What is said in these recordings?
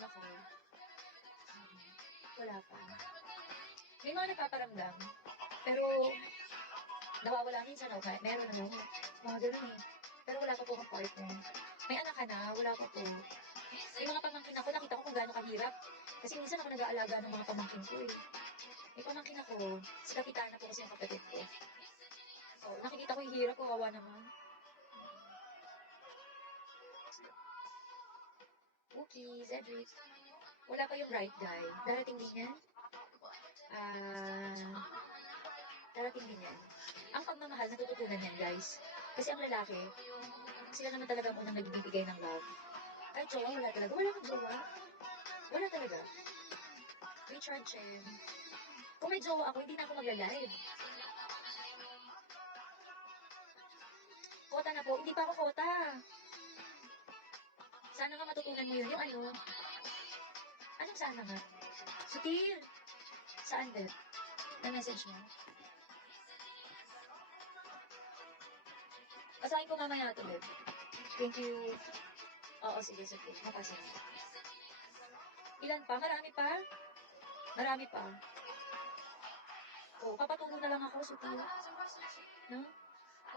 Naku, wala pa. May mga nagpaparamdam, pero nawawala minsan, o meron na lang, mga ganun eh. Pero wala pa po akong partner. May anak ka na, wala pa po. May mga pamangkin ako, nakita ko kung gaano kahirap. Kasi minsan ako nag-aalaga ng mga pamangkin ko eh. May pamangkin ako, si Kapitana po kasi yung kapatid ko. So, nakikita ko yung hirap ko, kawa naman. Okay, Cedric. Wala pa yung bright guy. Darating din yan? Darating din yan. Ang pagmamahal, natututunan yan, guys. Kasi ang lalaki, sila naman talaga ang unang nagbibigay ng love. Kahit jowa, wala talaga. Wala kang jowa. Wala talaga. Richard Chen. Kung may jowa ako, hindi na ako magla-live. Kota na po. Hindi pa ako kota. Sana nga matutunan mo yun. Yung ano? Anong sana nga? Sutil. Saan din? Na-message mo? Basahin ko mamaya ito, babe. Thank you. Oo, sige. Mapasa. Ilan pa? Marami pa? Marami pa. Oh, papaturo na lang ako, Sutil. No?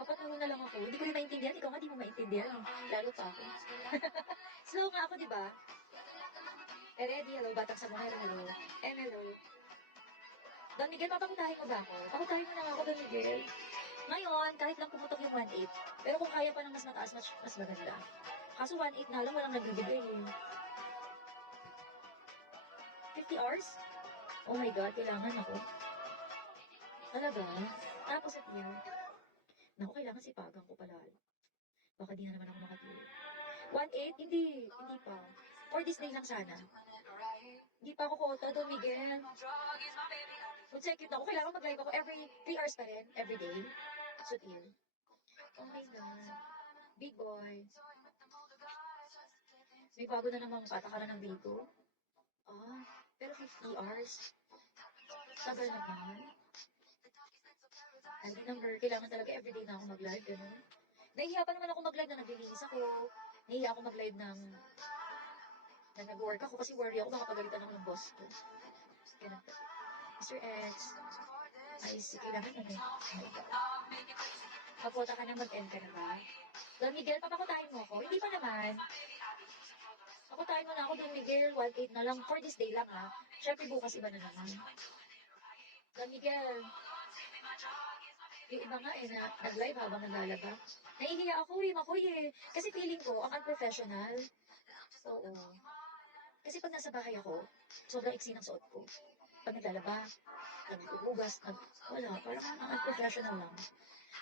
Papaturo na lang ako. Hindi ko rin maintindihan. Ikaw nga di mo maintindihan. Lalo pa ako. Slow nga ako, di ba? Ready, hello. Batang sa mga hello. Hello. Don Miguel, papakutahin mo ba ako? Pakutahin mo na ako, Don Miguel. Ngayon, kahit lang pumutok yung 1.8, pero kung kaya pa ng mas mataas, mas maganda. Kaso 1.8 na lang, walang nagbibigay eh. 50 hours? Oh my God, kailangan ako. Talaga? Tapos at year. Naku, kailangan sipagan ko pala. Baka di na naman ako makatulog. 1.8? Hindi pa. For this day lang sana. Hindi pa ako kota, Don Miguel. Mag-second ako. Kailangan mag-live ako every 3 hours pa rin. Every day. Sutil. Oh my God. Big boy. May bago na namang patakaran ng Vigo. Pero 50 hours. Tagal naman. ID number. Kailangan talaga everyday na ako mag-live. Ganun. Nahihiya pa naman ako mag-live na nag-release ako. Nahihiya ako mag-live na nag-work ako kasi worry ako baka pagalitan ako ng boss ko. Ganun. Mr. X. Ay, kailangan ano. Oh my God. Pagkota ka na, mag-end ka na ba? Don Miguel, papakutahin mo ako? Hindi pa naman. Pakutahin mo na ako, Don Miguel. 1.8 na lang. For this day lang, ha? Siyempre, bukas iba na naman. Don Miguel. Yung iba nga na nag-live habang naglalaba. Nahihiya ako makoy Kasi feeling ko, ang unprofessional. Oo. Kasi pag nasa bahay ako, sobrang iksi ng suot ko. Pag naglalaba, nag-uugas, wala, parang ang unprofessional lang.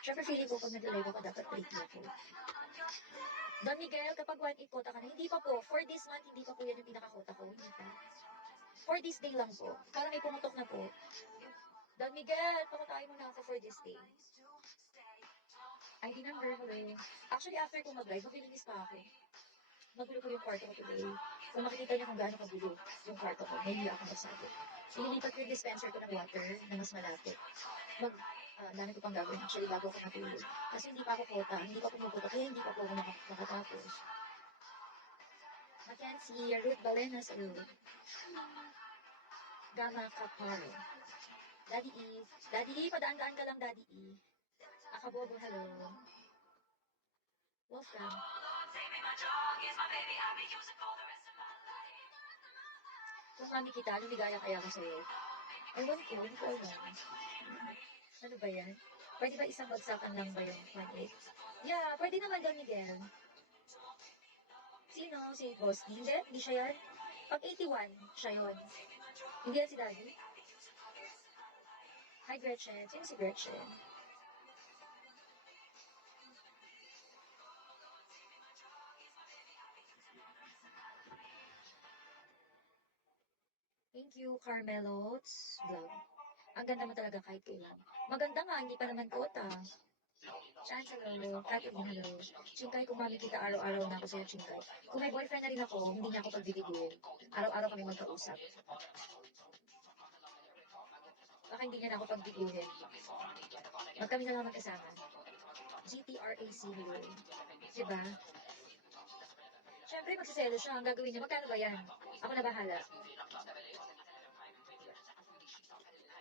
Siyempre feeling ko pag nag-live ako, dapat pretty ako. Don Miguel, kapag 1.8 kota ka na, hindi pa po. For this month, hindi pa po yan yung pinakakota ko. Hindi pa. For this day lang po. Para may pumutok na po. Don Miguel, pakutahin mo na ako for this day. ID number ko rin. Actually, after kong mag-live, maglilinis pa ako. Magulo ko yung kwarto ko today. Kung makikita niyo kung gaano kagulo yung kwarto ko, nahihiya akong magsabi. Inilipat ko yung dispenser ko ng water na mas malapit. Dami ko pang gagawin actually bago ako matulog. Kasi hindi pa ako kota, hindi pa pumuputok, kaya hindi pa po ako makatapos. Mackenzie, Ruth Balenas, Gama Kaparo. Daddy E, padaan-daan ka lang, Daddy E. Akabobo, hello. Wolfgang. Kung kami kita, lumigaya kaya ako sa'yo. Ewan ko, hindi ko alam. Ano ba yan? Pwede ba isang bagsakan lang ba yung 1.8? Yeah, pwede naman Don Miguel. Sino? Si Boss D? Hindi siya yan. Pag 81, siya yun. Hindi yan si Daddy? Hi Gretchen. Sino si Gretchen? Thank you, Carmelo's vlog. Ang ganda mo talaga kahit kailan. Maganda nga, hindi pa naman kota. Chancellor, Catherine, hello. Chingkay, kung mami kita araw-araw na ako sa'yo, Chingkay. Kung may boyfriend na rin ako, hindi niya ako pagbibiguin. Araw-araw kami magkausap. Baka hindi niya na ako pagbiguhin. Kami na lang magkasama. GTRAC, hello. Diba? Siyempre, Siyempre, magsiselo siya. Ang gagawin niya, magkano ba yan? Ako na bahala.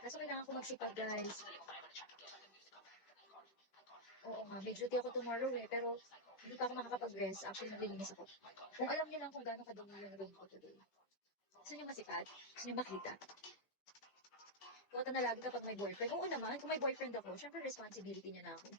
Kaso kailangan ko magsipag, guys. Oo nga, may duty ako tomorrow eh, pero hindi pa ako makakapag-rest. Actually, naglilinis ako. Kung alam niyo lang kung gaano kadumi yung room ko today. Gusto niyo masikat? Gusto niyo makita? Huwag na lagi kapag may boyfriend. Oo naman, kung may boyfriend ako, syempre responsibility niya na ako.